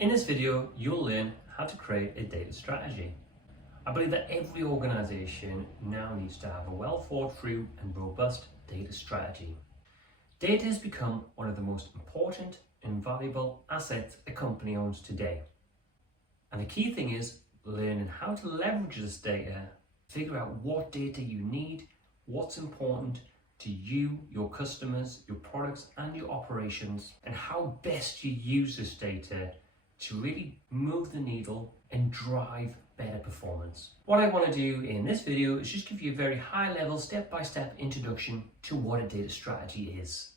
In this video, you'll learn how to create a data strategy. I believe that every organization now needs to have a well thought through and robust data strategy. Data has become one of the most important and valuable assets a company owns today. And the key thing is learning how to leverage this data, figure out what data you need, what's important to you, your customers, your products and your operations, and how best you use this data to really move the needle and drive better performance. What I want to do in this video is just give you a very high level step-by-step introduction to what a data strategy is.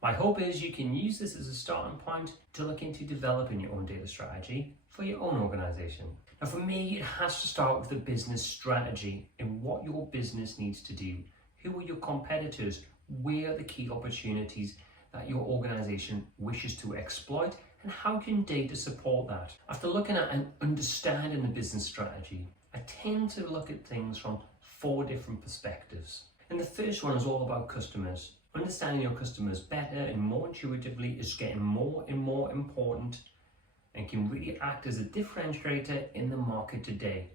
My hope is you can use this as a starting point to look into developing your own data strategy for your own organization. Now for me, it has to start with a business strategy and what your business needs to do. Who are your competitors? Where are the key opportunities that your organization wishes to exploit? And how can data support that? After looking at and understanding the business strategy, I tend to look at things from 4 different perspectives. And the first one is all about customers. Understanding your customers better and more intuitively is getting more and more important and can really act as a differentiator in the market today.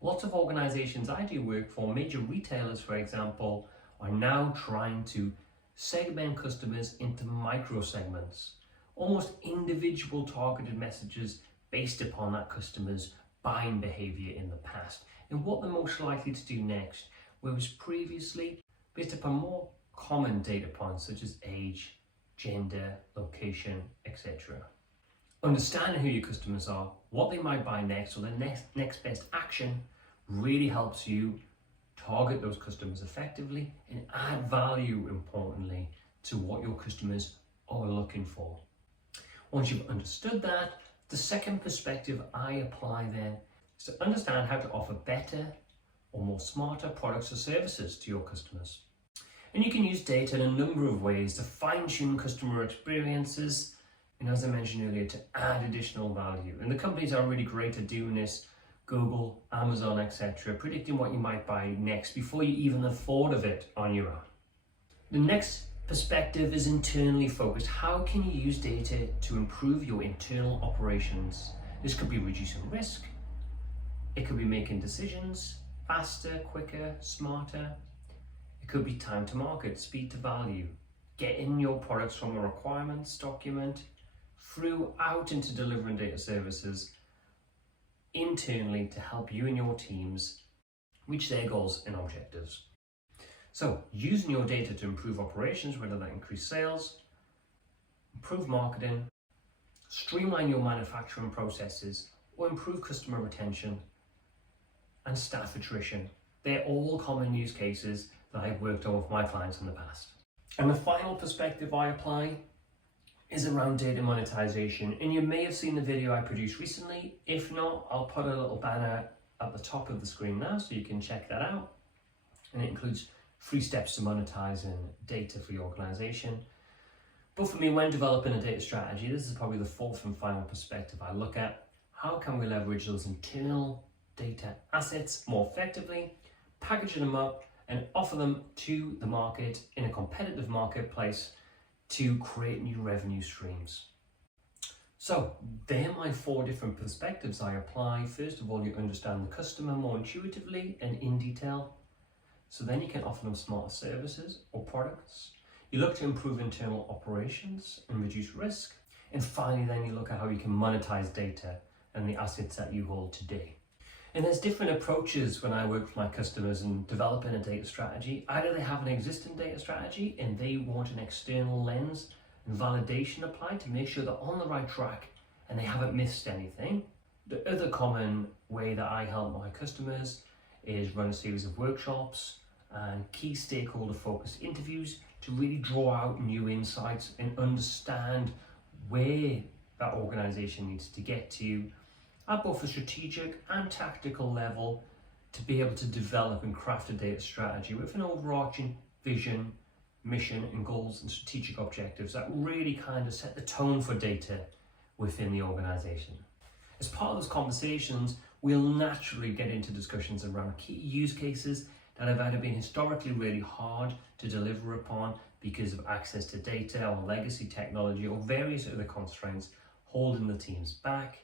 Lots of organizations I do work for, major retailers for example, are now trying to segment customers into micro segments, almost individual targeted messages based upon that customer's buying behavior in the past and what they're most likely to do next, whereas previously based upon more common data points such as age, gender, location, etc. Understanding who your customers are, what they might buy next, or the next best action really helps you target those customers effectively and add value, importantly, to what your customers are looking for. Once you've understood that, the second perspective I apply then is to understand how to offer better or more smarter products or services to your customers. And you can use data in a number of ways to fine-tune customer experiences and, as I mentioned earlier, to add additional value. And the companies are really great at doing this: Google, Amazon, etc., predicting what you might buy next before you even have thought of it on your own. The next perspective is internally focused. How can you use data to improve your internal operations? This could be reducing risk. It could be making decisions faster, quicker, smarter. It could be time to market, speed to value, getting your products from a requirements document through out into delivering data services internally to help you and your teams reach their goals and objectives. So using your data to improve operations, whether that increase sales, improve marketing, streamline your manufacturing processes, or improve customer retention and staff attrition. They're all common use cases that I've worked on with my clients in the past. And the final perspective I apply is around data monetization. And you may have seen the video I produced recently. If not, I'll put a little banner at the top of the screen now so you can check that out. And it includes 3 steps to monetizing data for your organization. But for me, when developing a data strategy, this is probably the 4th and final perspective I look at. How can we leverage those internal data assets more effectively, packaging them up and offer them to the market in a competitive marketplace to create new revenue streams. So they're my 4 different perspectives I apply. First of all, you understand the customer more intuitively and in detail. So then you can offer them smarter services or products. You look to improve internal operations and reduce risk. And finally, then you look at how you can monetize data and the assets that you hold today. And there's different approaches when I work with my customers in developing a data strategy. Either they have an existing data strategy and they want an external lens and validation applied to make sure they're on the right track and they haven't missed anything. The other common way that I help my customers is run a series of workshops and key stakeholder focused interviews to really draw out new insights and understand where that organization needs to get to at both a strategic and tactical level to be able to develop and craft a data strategy with an overarching vision, mission and goals and strategic objectives that really kind of set the tone for data within the organization. As part of those conversations, we'll naturally get into discussions around key use cases that have either been historically really hard to deliver upon because of access to data or legacy technology or various other constraints, holding the teams back,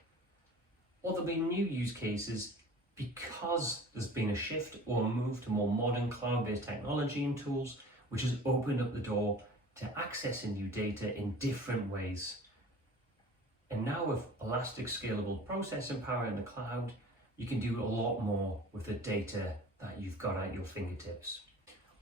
or there'll be new use cases because there's been a shift or a move to more modern cloud-based technology and tools, which has opened up the door to accessing new data in different ways. And now with elastic scalable processing power in the cloud, you can do a lot more with the data that you've got at your fingertips.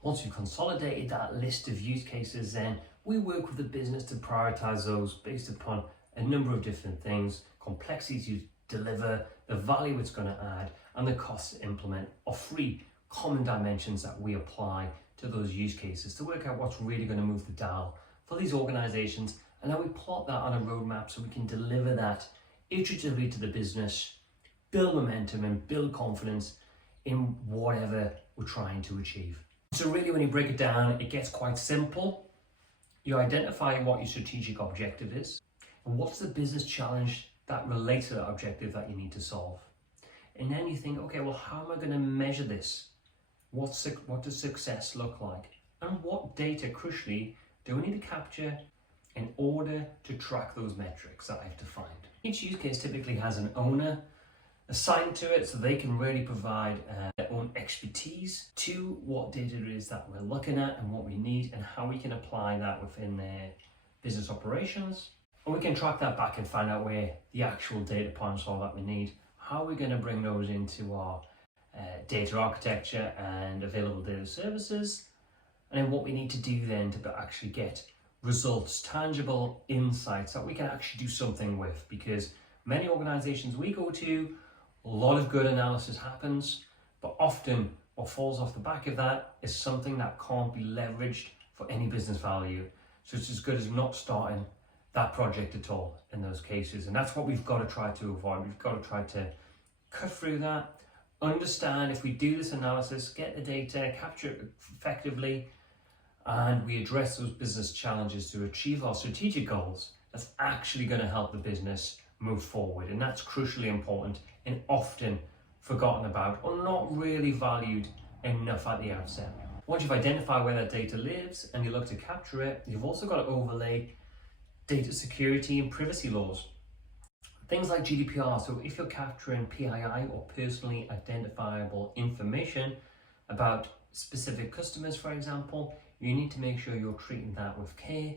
Once you've consolidated that list of use cases, then we work with the business to prioritize those based upon a number of different things: complexities you deliver, the value it's going to add, and the cost to implement, or 3 common dimensions that we apply to those use cases to work out what's really going to move the dial for these organizations. And then we plot that on a roadmap so we can deliver that iteratively to the business, build momentum and build confidence in whatever we're trying to achieve. So really, when you break it down, it gets quite simple. You identify what your strategic objective is and what's the business challenge that relates to that objective that you need to solve. And then you think, okay, well, how am I going to measure this? What does success look like? And what data, crucially, do we need to capture in order to track those metrics that I've defined? Each use case typically has an owner assigned to it, so they can really provide their own expertise to what data it is that we're looking at and what we need and how we can apply that within their business operations. And we can track that back and find out where the actual data points are that we need. How are we going to bring those into our data architecture and available data services, and then what we need to do then to actually get results, tangible insights that we can actually do something with. Because many organizations we go to, a lot of good analysis happens, but often what falls off the back of that is something that can't be leveraged for any business value. So it's as good as not starting that project at all in those cases. And that's what we've got to try to avoid. We've got to try to cut through that, understand if we do this analysis, get the data, capture it effectively, and we address those business challenges to achieve our strategic goals, that's actually going to help the business move forward. And that's crucially important and often forgotten about or not really valued enough at the outset. Once you've identified where that data lives and you look to capture it, you've also got to overlay data security and privacy laws. Things like GDPR. So if you're capturing PII or personally identifiable information about specific customers, for example, you need to make sure you're treating that with care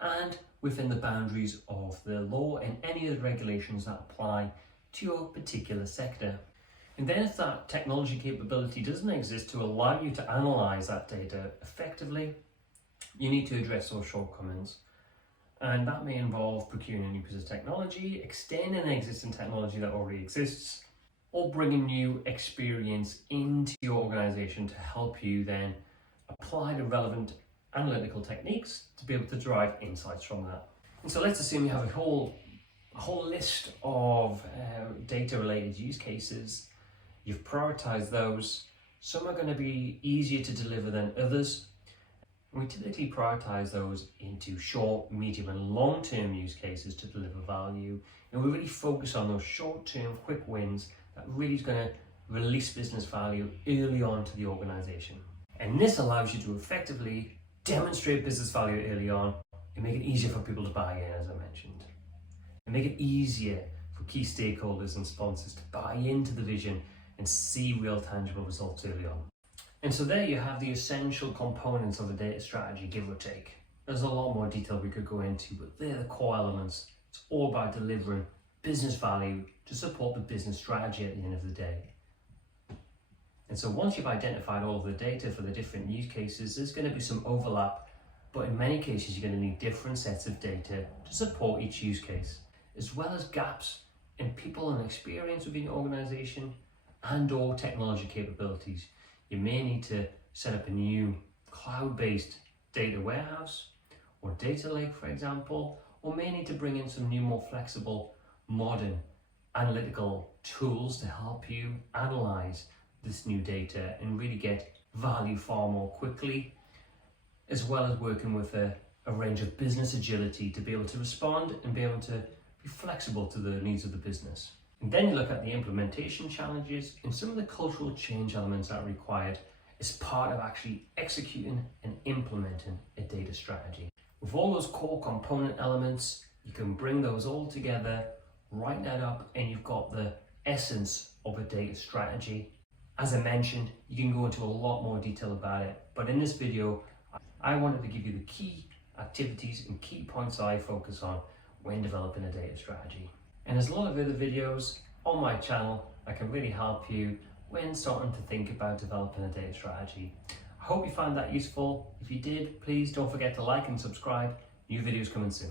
and within the boundaries of the law and any of the regulations that apply to your particular sector. And then if that technology capability doesn't exist to allow you to analyze that data effectively, you need to address those shortcomings. And that may involve procuring a new piece of technology, extending an existing technology that already exists, or bringing new experience into your organization to help you then apply the relevant analytical techniques to be able to derive insights from that. And so let's assume you have a whole list of data-related use cases. You've prioritized those. Some are going to be easier to deliver than others. We typically prioritize those into short, medium, and long-term use cases to deliver value. And we really focus on those short-term, quick wins that really is going to release business value early on to the organization. And this allows you to effectively demonstrate business value early on and make it easier for people to buy in, as I mentioned. And make it easier for key stakeholders and sponsors to buy into the vision and see real tangible results early on. And so there you have the essential components of a data strategy, give or take. There's a lot more detail we could go into, but they're the core elements. It's all about delivering business value to support the business strategy at the end of the day. And so once you've identified all of the data for the different use cases, there's going to be some overlap, but in many cases you're going to need different sets of data to support each use case, as well as gaps in people and experience within your organization and or technology capabilities. You may need to set up a new cloud-based data warehouse or data lake, for example, or may need to bring in some new, more flexible, modern analytical tools to help you analyze this new data and really get value far more quickly, as well as working with a range of business agility to be able to respond and be able to be flexible to the needs of the business. And then you look at the implementation challenges and some of the cultural change elements that are required as part of actually executing and implementing a data strategy. With all those core component elements, You can bring those all together, write that up, and you've got the essence of a data strategy. As I mentioned, you can go into a lot more detail about it, but in this video, I wanted to give you the key activities and key points I focus on when developing a data strategy. And there's a lot of other videos on my channel that can really help you when starting to think about developing a data strategy. I hope you found that useful. If you did, please don't forget to like and subscribe. New videos coming soon.